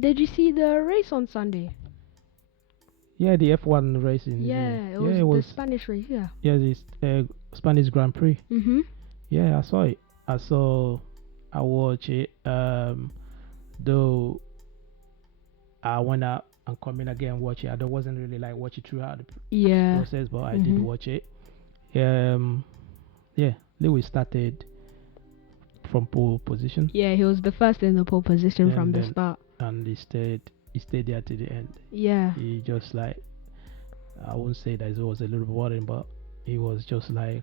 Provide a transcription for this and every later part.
Did you see the race on Sunday? Yeah, the F1 racing. Yeah, Yeah, it the was. Spanish race. Yeah. Yeah, this Spanish Grand Prix. Mhm. Yeah, I saw it. I saw. I watched it. Though I went out and come in again watch it. I wasn't really like watch it throughout the Yeah. process, but I did watch it. Yeah, Lewis started from pole position. Yeah, he was the first in the pole position from the then start. and he stayed there to the end. Yeah. He just like, I won't say that it was a little boring, but he was just like,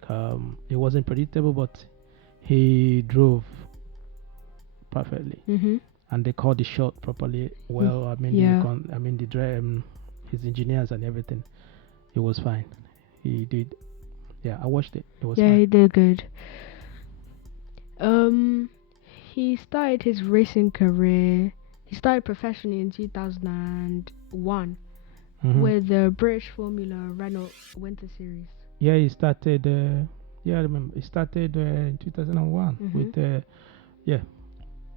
it wasn't predictable, but he drove perfectly, Mhm. and they called the shot properly. Well, I mean, Yeah. his engineers and everything. It was fine. He did. Yeah, I watched it. It was Yeah, fine. he did good. He started his racing career. He started professionally in 2001 with the British Formula Renault Winter Series. Yeah, he started. Yeah, I remember. He started in 2001 with. Yeah,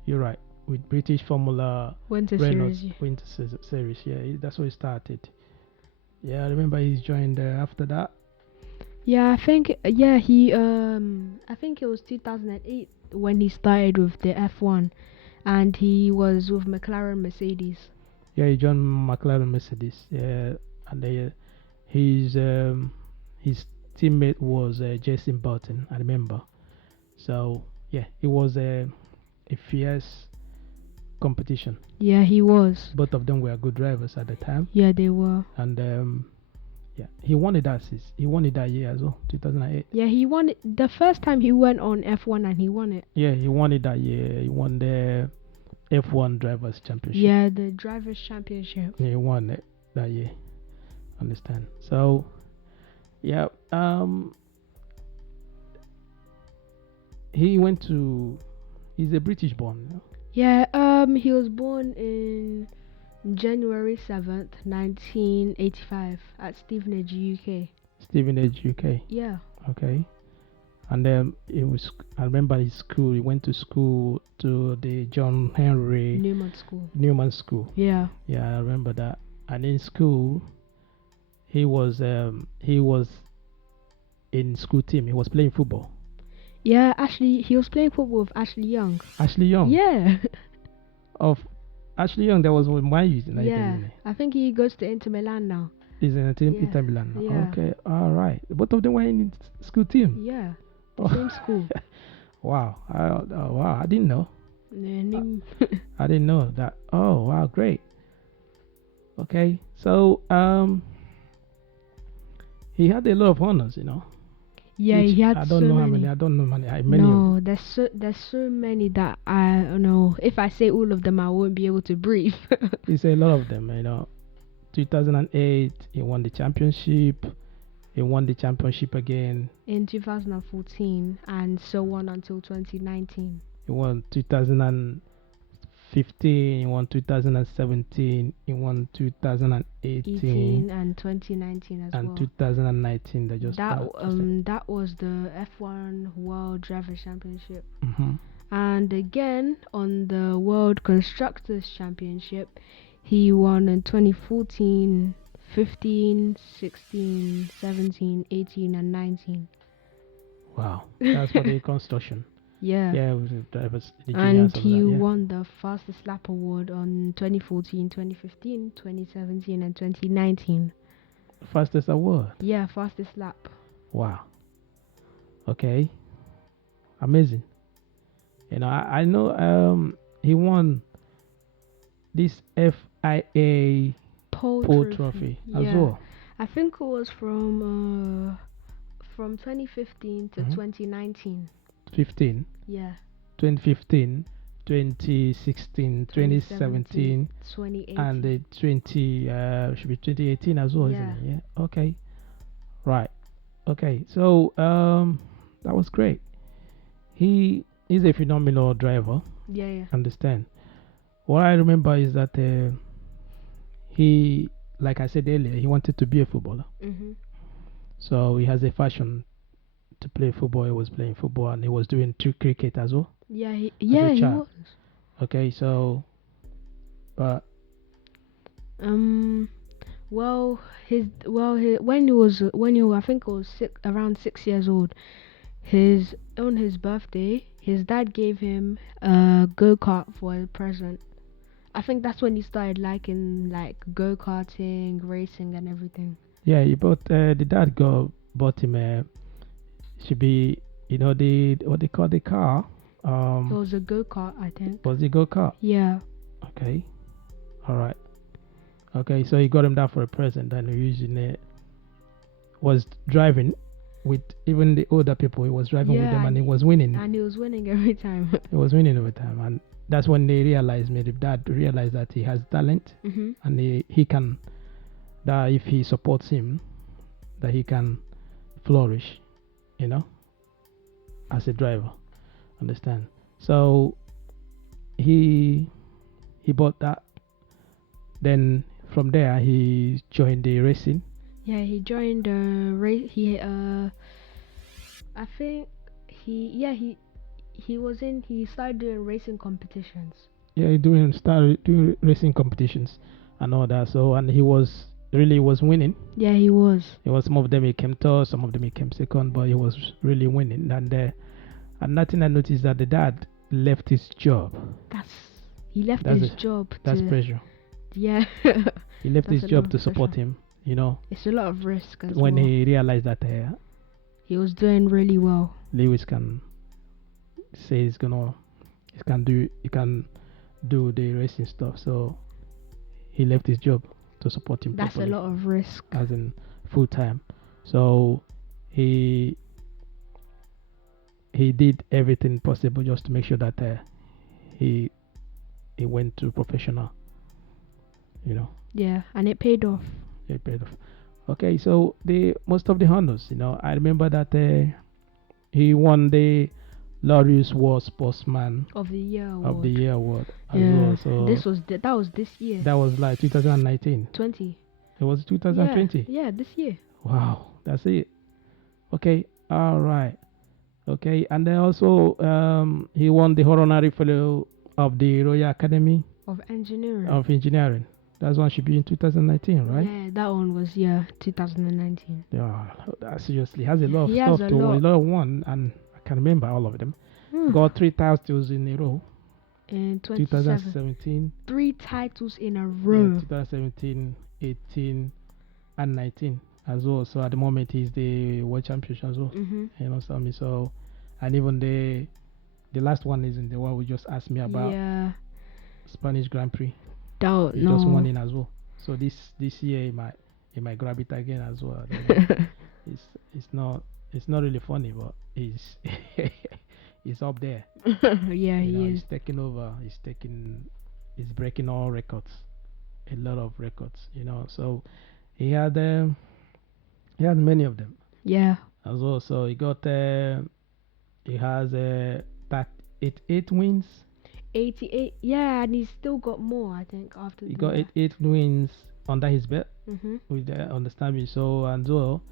you're right. With British Formula Winter Renault Series. Winter Series. Yeah, that's where he started. Yeah, I remember he's joined after that. Yeah, I think. Yeah, he. I think it was 2008 when he started with the F1, and he was with McLaren Mercedes. Yeah, he joined McLaren Mercedes. Yeah, and his teammate was Jason Button. I remember. So yeah, it was a fierce competition. Yeah, he was. Both of them were good drivers at the time. Yeah, they were. And yeah, he won it he won it that year as well, 2008. Yeah, he won it the first time he went on F1 and he won it. Yeah, he won it that year. He won the F1 Drivers Championship. Yeah, the Drivers Championship. Yeah, he won it that year. Understand? So, yeah, he went to. He's a British born. You know? Yeah, he was born in January 7th, 1985 at Stevenage, UK. Stevenage, UK. Yeah. Okay. And then I remember his school. He went to school to the John Henry Newman School. Yeah. Yeah, I remember that. And in school, he was in school team. He was playing football. Yeah, actually, he was playing football with Ashley Young. Ashley Young. Yeah. Of Ashley Young, that was with my youth. Yeah, I think he goes to Inter Milan now. He's in a team, Inter Milan. Yeah. Okay, all right. Both of them were in school team. Yeah, the same school. Wow, wow! I didn't know. I didn't know that. Oh, wow, great. Okay, so he had a lot of honors, you know. Yeah, he had I don't know how many. I don't know many. No, there's so many that I don't know. If I say all of them, I won't be able to breathe. It's a lot of them, you know. 2008, he won the championship. He won the championship again in 2014, and so on until 2019. He won 2015. He won 2017. He won 2018 and 2019 as well. And 2019, they just that was the F1 World Driver Championship. And again on the World Constructors Championship, he won in 2014, 15, 16, 17, 18, and 19. Wow, that's for the construction. Yeah. Yeah, and he won the fastest lap award on 2014, 2015, 2017, and 2019. Fastest award? Yeah, fastest lap. Wow. Okay. Amazing. You know, I know he won this FIA pole trophy as well. I think it was from 2015 to 2019. 15? Yeah. 2015, 2016, 2017, 2018. and the should be 2018 as well, isn't it? Yeah. Okay. Right. Okay. So that was great. He is a phenomenal driver. Yeah. Understand? What I remember is that he, like I said earlier, he wanted to be a footballer. Mm-hmm. So he has a passion to play football, he was playing football, and he was doing cricket as well. Yeah, he child. was. Okay, so, but well, when he was, I think it was around 6 years old. On his birthday, his dad gave him a go-kart for a present. I think that's when he started liking like go-karting, racing, and everything. yeah, he bought the dad bought him should be the what they call the car. It was a go-kart, I think. Was it go-kart? Yeah. Okay, all right. Okay, so he got him that for a present, and he using it. Was driving with even the older people. He was driving with them, and he was winning. And he was winning every time. He was winning every time, and that's when they realized, the dad realized that he has talent, and he can, that if he supports him, that he can flourish, as a driver. Understand? So he bought that. Then from there he joined the racing. Yeah, he joined the race. I think he started doing racing competitions. Yeah, he started doing racing competitions and all that. So, and he was winning. Yeah, he was. Some of them he came third, some of them he came second, but he was really winning. And nothing I noticed that the dad left his job. He left his job. That's pressure. Yeah. He left his job to support him. It's a lot of risk as when he realized that he was doing really well. Lewis can say he can do the racing stuff. So he left his job to support him. That's properly, a lot of risk. as in full time. So he did everything possible just to make sure that he went to professional. Yeah, and it paid off. It paid off. Okay, so the most of the honors, I remember that he won the Laureus War Sportsman of the Year award. Yeah. Well. So that was this year. That was like 2019. 20. It was 2020. Yeah, this year. Wow, that's it. Okay, all right. Okay, and then also he won the honorary fellow of the Royal Academy of Engineering. That one should be in 2019, right? Yeah, that one was 2019. Yeah, that seriously has a lot of stuff to a lot of one, and I can remember all of them. Got 3 titles in a row. In 2017. 3 titles in a row. Yeah, 2017, 18, and 19 as well. So at the moment he's the world champion as well. So and even the last one is in the one we just asked me about. Yeah. Spanish Grand Prix. He just won in as well. So this year he might grab it again as well. It's not really funny, but he's he's up there. Yeah, he is. He's taking over. He's breaking all records, a lot of records. So he had many of them. Yeah. As well. So he has 8 wins. 88. Yeah, and he's still got more, I think, after he got 8 wins under his belt with the understanding. So and well,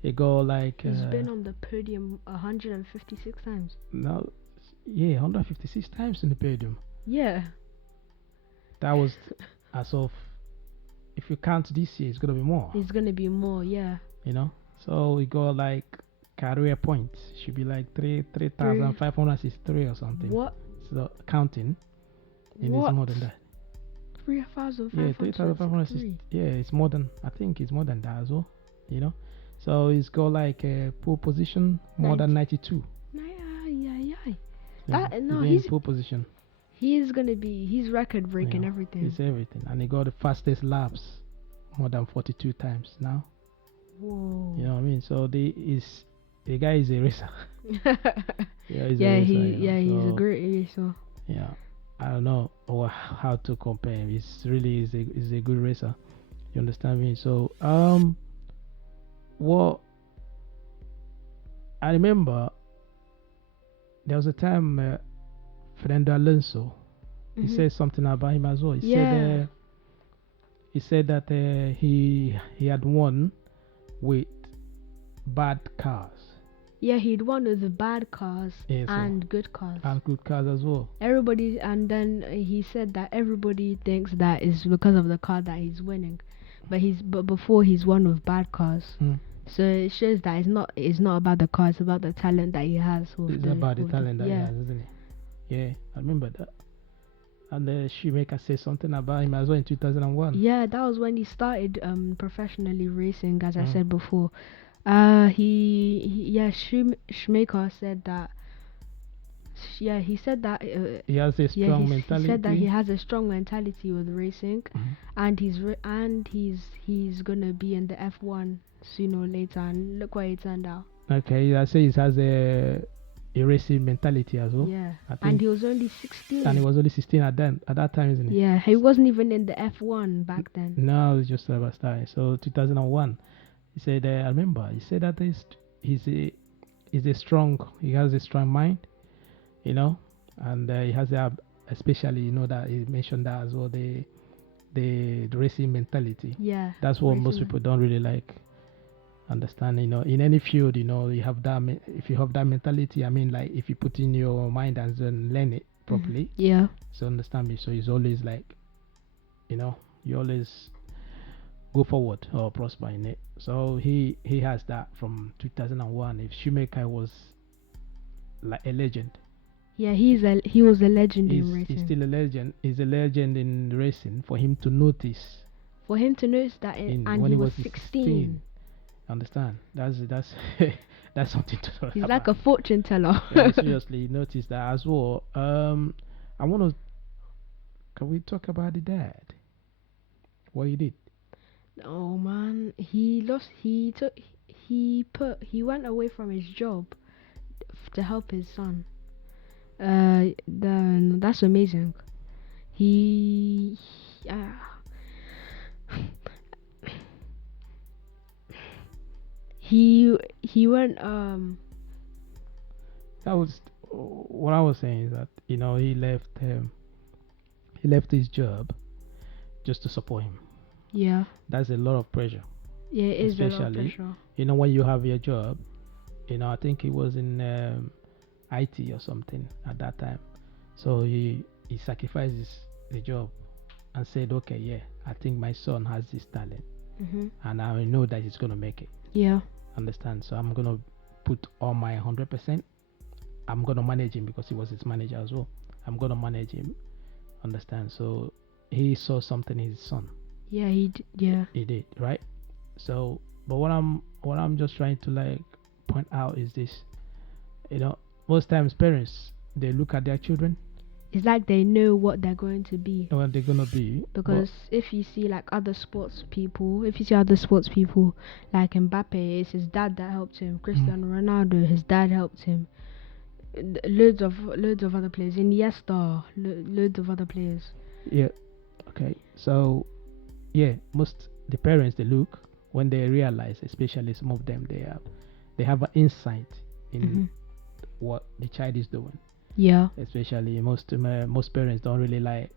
he got like he's been on the podium 156 times. No, yeah, 156 times in the podium. Yeah. That was as of, if you count this year, it's gonna be more. It's gonna be more, yeah. So we got like career points. Should be like 3,563 or something. What? So counting, and it's more than that. 3,563. Yeah, 3,560. Yeah, it's more than, I think it's more than that as well. So he's got like a pole position more than 92. He's pole position. He's record breaking everything. He's everything, and he got the fastest laps more than 42 times now. Whoa. You know what I mean? So the guy is a racer. He's a great racer. Yeah, I don't know how to compare him. He's a good racer. You understand me? So what I remember, there was a time Fernando Alonso, he said something about him as well. He said that he had won with bad cars. Yeah, he'd won with the bad cars and good cars. And good cars as well. Everybody, and then he said that everybody thinks that is because of the car that he's winning, but before he's won with bad cars. So it shows that it's not about the car, it's about the talent that he has. It's about the talent that he has, isn't it? Yeah, I remember that. And the Shoemaker said something about him as well in 2001. Yeah, that was when he started professionally racing, as I said before. Shoemaker said that. Yeah, he said that he has a strong mentality. He said that he has a strong mentality with racing, and he's gonna be in the F1 sooner or later. And look what it turned out. Okay, I say he has a racing mentality as well. Yeah, and he was only 16. And he was only 16 at that time, isn't he? Yeah, he wasn't even in the F1 back then. No, it's just about starting. So 2001, he said. I remember he said that he has a strong mind, you know, and he has especially that he mentioned that as well, the racing mentality. Yeah, that's what most people don't really understand. In any field, you have that. If you have that mentality, I mean, like if you put in your mind and then learn it properly. Yeah. So understand me. So it's always like, you always go forward or prosper in it. So he has that from 2001. If Shoemaker was like a legend. Yeah, he was a legend in racing. He's still a legend. He's a legend in racing. For him to notice. That, and when he was 16. Understand? That's that's something to know. He's like a fortune teller. Yeah, seriously, notice that as well. I want to. Can we talk about the dad? What he did? Oh man, he went away from his job to help his son. That's amazing. He went That was what I was saying, is that he left his job just to support him. Yeah, that's a lot of pressure. Yeah, it is a lot of pressure. When you have your job, I think he was in IT or something at that time, so he sacrifices the job and said, okay, yeah, I think my son has this talent, and I know that he's gonna make it. Yeah, understand? So I'm gonna put all my 100%. I'm gonna manage him because he was his manager as well. I'm gonna manage him, understand? So he saw something in his son. Yeah, he did, right? So, but what I'm just trying to point out is this. Most times parents, they look at their children. It's like they know what they're going to be. What they're gonna be. Because if you see other sports people like Mbappe, it's his dad that helped him. Cristiano Ronaldo, his dad helped him. Loads of other players. Iniesta, loads of other players. Yeah. Okay. So, yeah, most the parents, they look when they realize, especially some of them, they have an insight in what the child is doing. Yeah. Especially most parents don't really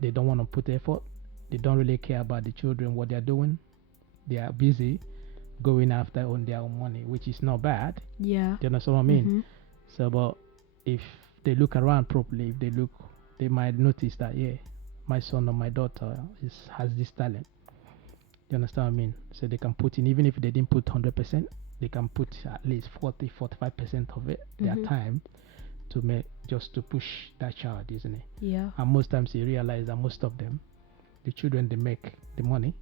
they don't want to put effort. They don't really care about the children, what they're doing. They are busy going after on their own money, which is not bad. Yeah. Do you understand what I mean? So, but if they look around properly, they might notice that, yeah, my son or my daughter has this talent. You understand what I mean? So they can put in, even if they didn't put 100%, they can put at least 40-45% of it, their time, to push that child, isn't it? Yeah. And most times you realize that most of them, the children, they make the money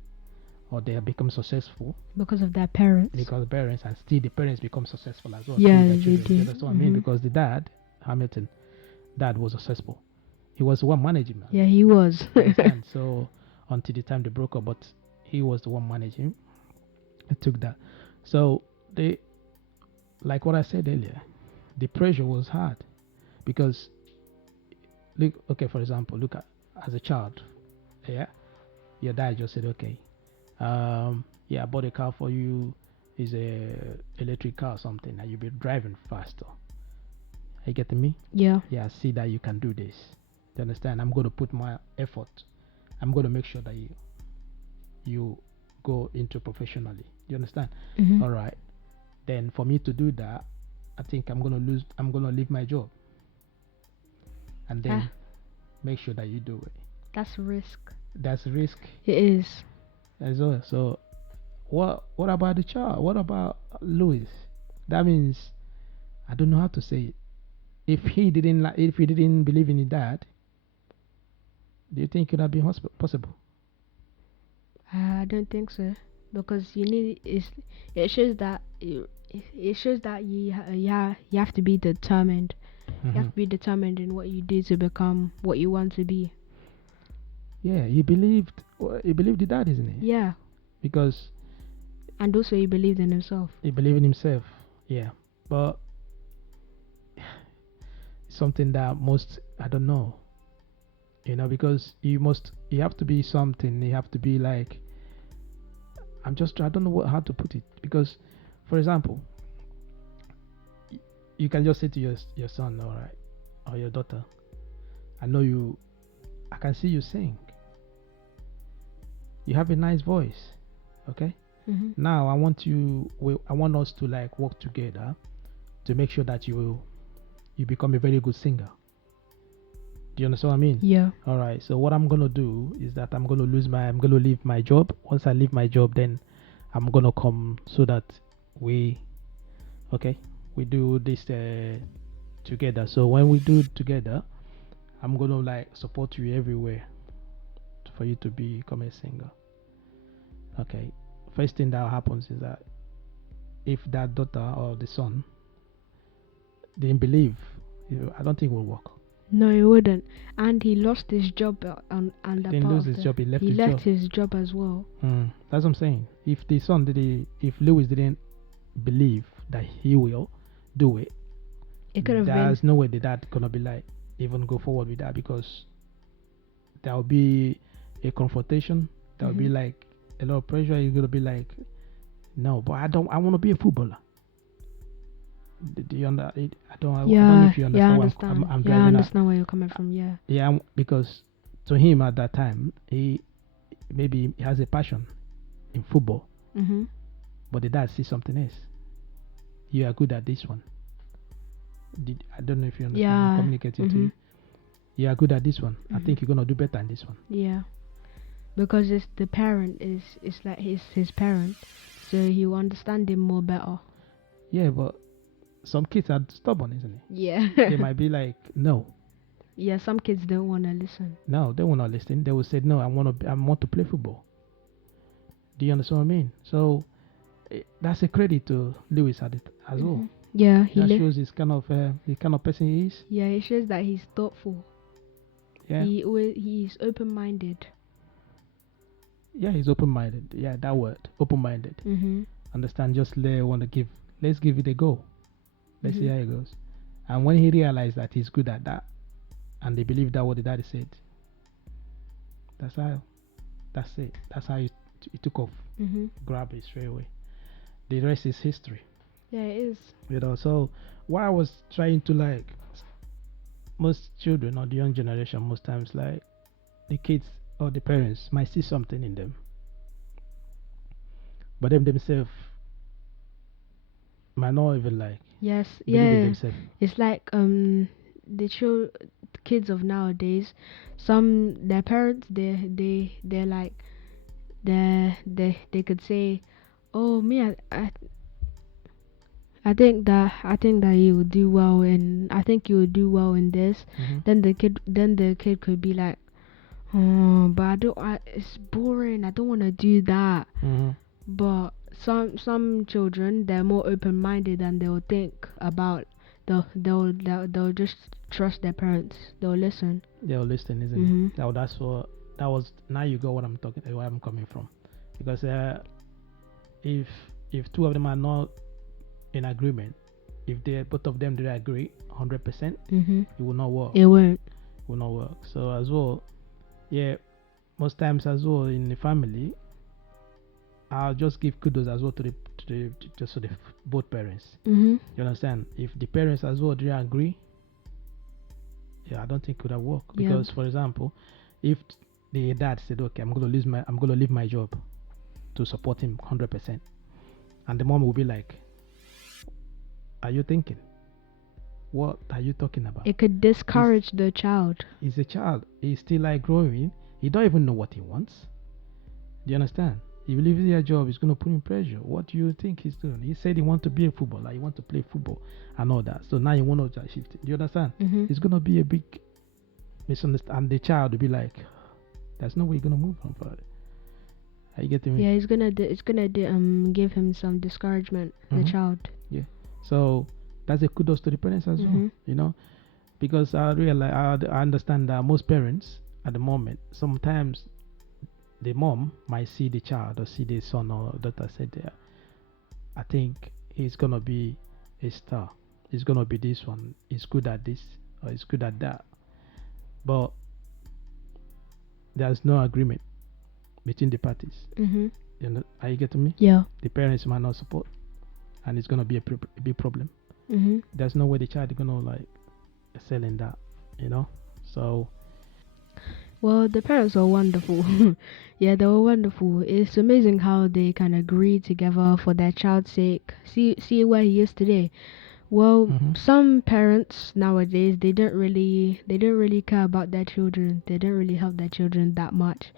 or they become successful because of their parents. And still the parents become successful as well. Yeah, they do. That's what I mean, because the dad, Hamilton, was successful. He was the one managing. Yeah, he was. So until the time they broke up, but he was the one managing. He took that. So like what I said earlier, the pressure was hard because for example, look at as a child, yeah, your dad just said, okay, yeah, I bought a car for you, is a electric car or something, and you'll be driving faster. Are you getting me? Yeah. Yeah, see that you can do this. You understand? I'm going to put my effort. I'm going to make sure that you go into professionally. You understand? Mm-hmm. All right. Then for me to do that, I think I'm gonna leave my job, and then make sure that you do it. That's a risk. That's risk. It is. As well. So what about the child? What about Louis? That means I don't know how to say it. If he didn't believe in his dad, do you think it would have been possible? I don't think so, because it shows that it shows that you have to be determined. You have to be determined in what you do to become what you want to be. Yeah, he believed in dad, isn't he? Yeah. Because and also he believed in himself. He believed in himself. Yeah, but something that most I don't know. Because you have to be something. You have to be like I don't know how to put it, because, for example, you can just say to your son, all right, or your daughter, I can see you sing. You have a nice voice, okay? Now I want us to like work together to make sure that you become a very good singer. Do you understand what I mean? Yeah. All right. So what I'm gonna do is that I'm gonna leave my job. Once I leave my job, then I'm gonna come so that we do this together. So when we do it together, I'm gonna like support you everywhere for you to become a singer. Okay. First thing that happens is that if that daughter or the son didn't believe, I don't think it will work. No, he wouldn't. And he lost his job on the He didn't lose his job. He left his job as well. That's what I'm saying. If Lewis didn't believe that he will do it, it could have been. There's no way that gonna be like even go forward with that, because there will be a confrontation. There will be like a lot of pressure. You're gonna be like, no, but I want to be a footballer. Do you understand? I don't know if you understand. Yeah, I understand. I understand where you're coming from. Yeah. Yeah, because to him at that time, he has a passion in football, but the dad sees something else. You are good at this one. I don't know if you understand. Yeah. I'm communicating to you. You are good at this one. I think you're gonna do better in this one. Yeah, because it's the parent it's like his parent, so he will understand him more better. Yeah, but some kids are stubborn, isn't it? Yeah. They might be like, no. Yeah, some kids don't want to listen. No, they will not listen. They will say, no, I want to play football. Do you understand what I mean? So that's a credit to Lewis at it as well. Yeah, that shows his kind of the kind of person he is. Yeah, it shows that he's thoughtful. Yeah, he's open-minded. Yeah, he's open-minded. Yeah, that word, open-minded. Understand? Let's give it a go. Let's see how it goes. And when he realized that he's good at that, and they believe that what the daddy said, that's it. That's how he took off. Grabbed it straight away. The rest is history. Yeah, it is. So what I was trying to like, most children or the young generation, most times like the kids or the parents might see something in them, but them themselves might not even like. Yes, yeah. It's like the kids of nowadays. Their parents they're like they could say, oh me, I think that you would do well in. I think you would do well in this. Then the kid could be like, oh, but it's boring. I don't want to do that. But some children, they're more open-minded, and they'll think about they'll just trust their parents. They'll listen. They'll listen, isn't it? Now you got where I'm coming from, because if two of them are not in agreement, if both of them do agree 100%, it will not work. It won't. It will not work. So as well, yeah, most times as well in the family, I'll just give kudos as well to both parents. You understand? If the parents as well didn't agree, yeah, I don't think it would have worked. Because for example, if the dad said, okay, I'm gonna leave my job to support him 100%, and the mom will be like, are you thinking? what are you talking about? It could discourage the child. He's a child. He's still like growing. He don't even know what he wants. Do you understand? If he leaves your job, it's going to put him pressure. What do you think he's doing? He said he want to be a footballer. He want to play football and all that. So now you want to shift it. Do you understand? It's going to be a big misunderstanding. And the child will be like, there's no way you're going to move on for it. Are you getting me? Yeah, it's gonna give him some discouragement. The child. Yeah. So that's a kudos to the parents as well. You know, because I realize I understand that most parents at the moment sometimes the mom might see the child or see the son or daughter said there, I think he's gonna be a star. He's gonna be this one. He's good at this or he's good at that. But there's no agreement between the parties. You know, are you getting me? Yeah. The parents might not support, and it's gonna be a big problem. There's no way the child is gonna like excel in that, you know. So. Well, the parents were wonderful. Yeah, they were wonderful. It's amazing how they can agree together for their child's sake. See where he is today. Well, some parents nowadays they don't really care about their children. They don't really help their children that much.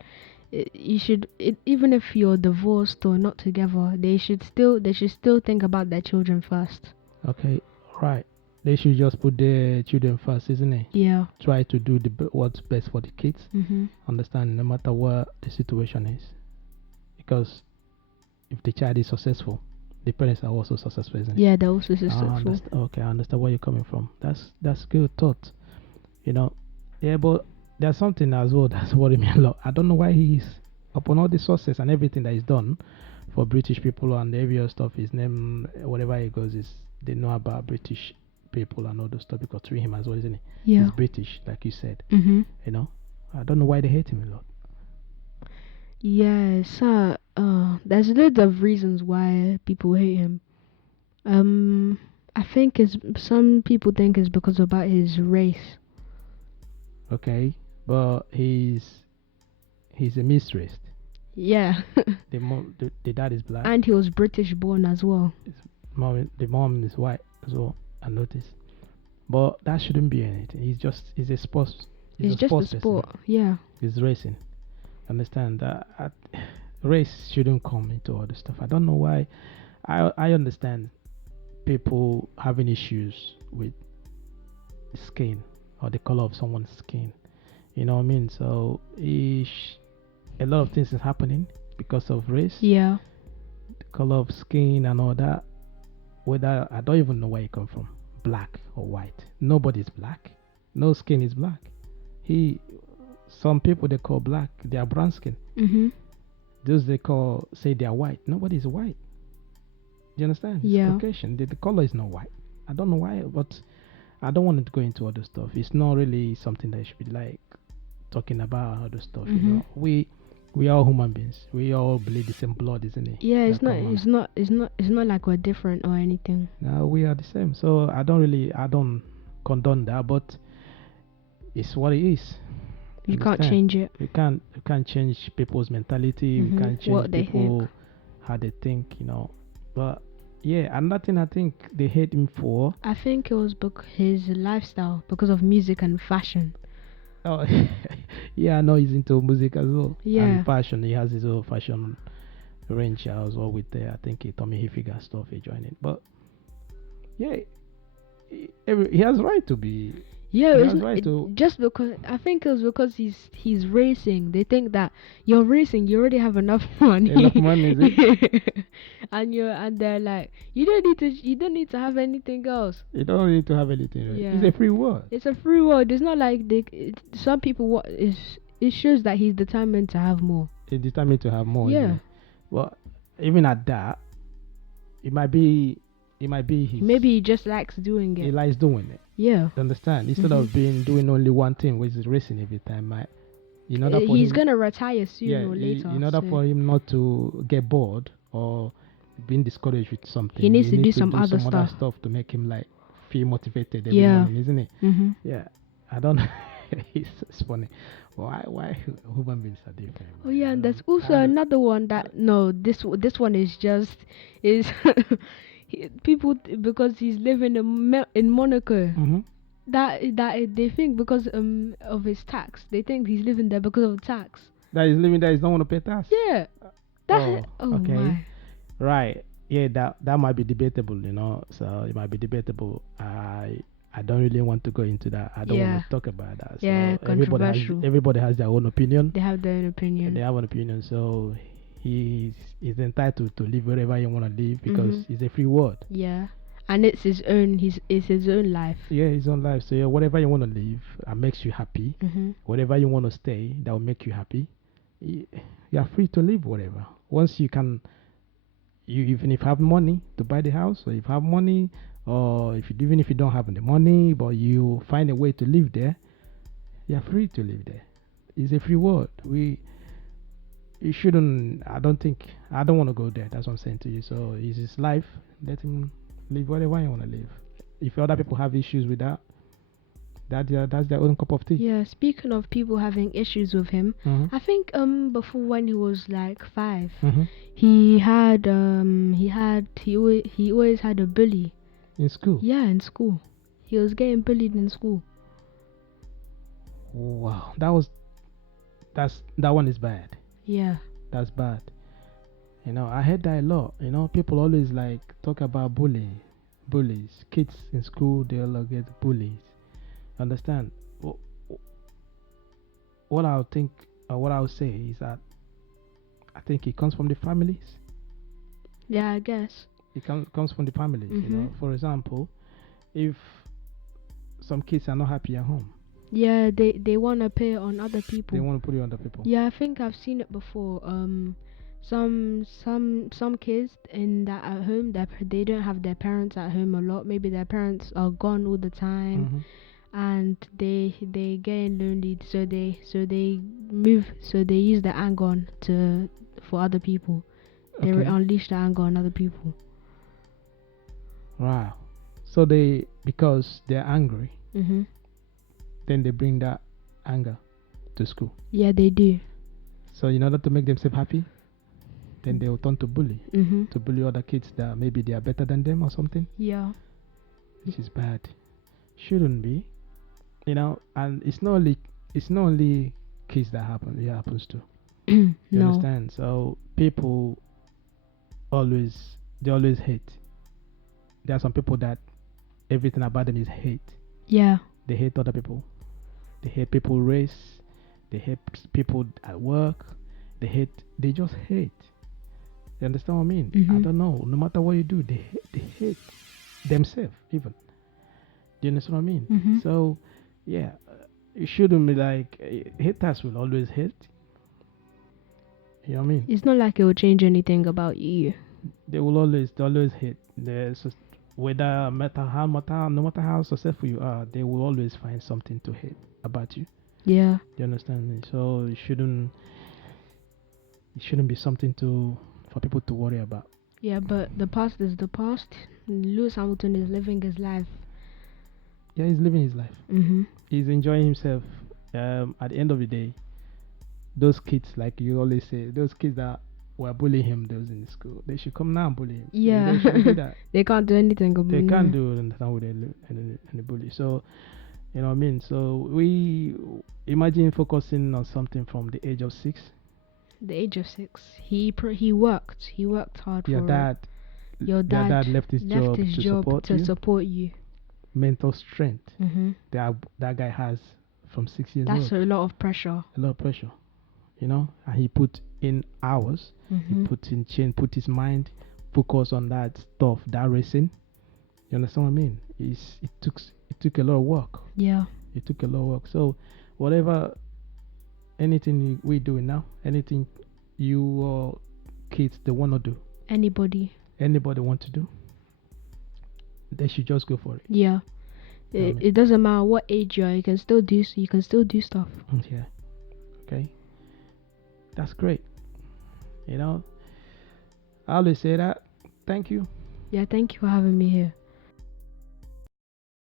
Even if you're divorced or not together, they should still think about their children first. Okay, right. They should just put their children first, isn't it? Yeah. Try to do what's best for the kids. Understand, no matter what the situation is, because if the child is successful, the parents are also successful, isn't it? Yeah, they're also successful. Okay, I understand where you're coming from. That's good thought. You know, yeah, but there's something as well that's worrying me a lot. I don't know why he's upon all the success and everything that he's done for British people and every other stuff. His name, whatever he goes, is they know about British people and all those stuff because through him as well, isn't it? Yeah. He's British, like you said. You know, I don't know why they hate him a lot. Yeah, so there's loads of reasons why people hate him. I think some people think it's because about his race. Okay, but he's a mixed. Yeah. the dad is black, and he was British born as well. The mom is white as well. I noticed, but that shouldn't be anything. He's a sports. He's just a sport. Person. Yeah. He's racing. Understand that race shouldn't come into all this stuff. I don't know why. I understand people having issues with skin or the color of someone's skin. You know what I mean? So a lot of things is happening because of race. Yeah. The color of skin and all that. Whether I don't even know where you come from, black or white. Nobody's black. No skin is black. Some people they call black, they are brown skin. Those they say they are white. Nobody's white. Do you understand? Yeah. It's Caucasian. The color is not white. I don't know why, but I don't want to go into other stuff. It's not really something that I should be like talking about other stuff. You know, we are all human beings. We all bleed the same blood, isn't it? Yeah, it's not like we're different or anything. No, we are the same. So I don't condone that, but it's what it is. You can't change it. You can't change people's mentality. We can't change what they people think. how they think, you know. But yeah, another thing I think they hate him for. I think it was his lifestyle because of music and fashion. Oh, yeah, I know he's into music as well. Yeah. And fashion. He has his own fashion range as well with I think Tommy Hilfiger stuff he joined it. But yeah, he has right to be. Yeah, just because I think it was because he's racing. They think that you're racing, you already have enough money. Enough money, is it? and they're like, you don't need to have anything else. You don't need to have anything. Right? Yeah. It's a free world. It's a free world. It's not like some people it shows that he's determined to have more. He's determined to have more. Yeah. Well, even at that, it might be maybe he just likes doing it. He likes doing it. Yeah. Understand? Instead of doing only one thing, which is racing every time, he's gonna retire soon or later. In order for him not to get bored or being discouraged with something, he needs to do some other stuff to make him like feel motivated every morning, isn't it? Yeah. I don't know. It's funny. Why human beings are different? Oh yeah, and there's also another one that this one is People because he's living in Monaco. Mm-hmm. That they think because of his tax. They think he's living there because of tax. That he's living there, he don't want to pay tax. Yeah. Oh, okay. My. Right. Yeah, that might be debatable, So it might be debatable. I don't really want to go into that. I don't want to talk about that. So yeah, controversial. Everybody has their own opinion. They have their own opinion. They have an opinion. So he's entitled to live wherever he want to live because it's a free world. Yeah. And it's his own life. Yeah, his own life. So yeah, whatever you want to live that makes you happy, whatever you want to stay that will make you happy, you are free to live whatever. Once you can, even if you have money to buy the house, or if you have money, or even if you don't have the money, but you find a way to live there, you are free to live there. It's a free world. You shouldn't. I don't want to go there. That's what I'm saying to you. So it's his life. Let him live whatever you want to live. If other people have issues with that, that's their own cup of tea. Yeah. Speaking of people having issues with him, I think before when he was like 5, he always had a bully in school. Yeah, in school, he was getting bullied in school. Wow, that one is bad. Yeah, that's bad. I heard that a lot. People always like talk about bullies. Kids in school, they all get bullies. Understand? What I would say is that I think it comes from the families. Yeah, I guess it comes from the families. For example, if some kids are not happy at home, yeah, they want to pay it on other people. They want to put it on other people. Yeah, I think I've seen it before. Some kids in that at home that they don't have their parents at home a lot. Maybe their parents are gone all the time, and they getting lonely. So they move. So they use the anger for other people. They unleash the anger on other people. Wow. So because they're angry, then they bring that anger to school. Yeah, they do. So in order to make themselves happy, then they will turn to bully. To bully other kids that maybe they are better than them or something. Yeah. This is bad. Shouldn't be. And it's not only kids that it happens to. You understand? So people always hate. There are some people that everything about them is hate. Yeah. They hate other people. They hate people race. They hate people at work. They just hate. You understand what I mean? I don't know. No matter what you do, they hate themselves even. Do you understand what I mean? So, yeah, it shouldn't be like haters will always hate. You know what I mean? It's not like it will change anything about you. They always hate. No matter how successful you are, they will always find something to hate about you. Yeah. Do you understand me? So it shouldn't be something for people to worry about. Yeah, but the past is the past. Lewis Hamilton is living his life. Yeah, he's living his life. He's enjoying himself. At the end of the day, those kids, like you always say, those kids that were bullying him, those in the school, they should come now and bully him. Yeah. They shouldn't do that. They can't do anything about it. They can't do anything with any bully. So, you know what I mean? So we imagine focusing on something from the age of 6. The age of 6. He worked. He worked hard your for dad. It. Your dad left his job to support you. Mental strength. That guy has from 6 years old. That's a lot of pressure. A lot of pressure. And he put in hours. He put his mind focus on that stuff, that racing. You understand what I mean? It took a lot of work. Yeah. It took a lot of work. So anything we doing now, anything you or kids they want to do, anybody want to do, they should just go for it. Yeah. It doesn't matter what age you are, you can still do stuff. Yeah. Okay. That's great. I always say that. Thank you. Yeah, thank you for having me here.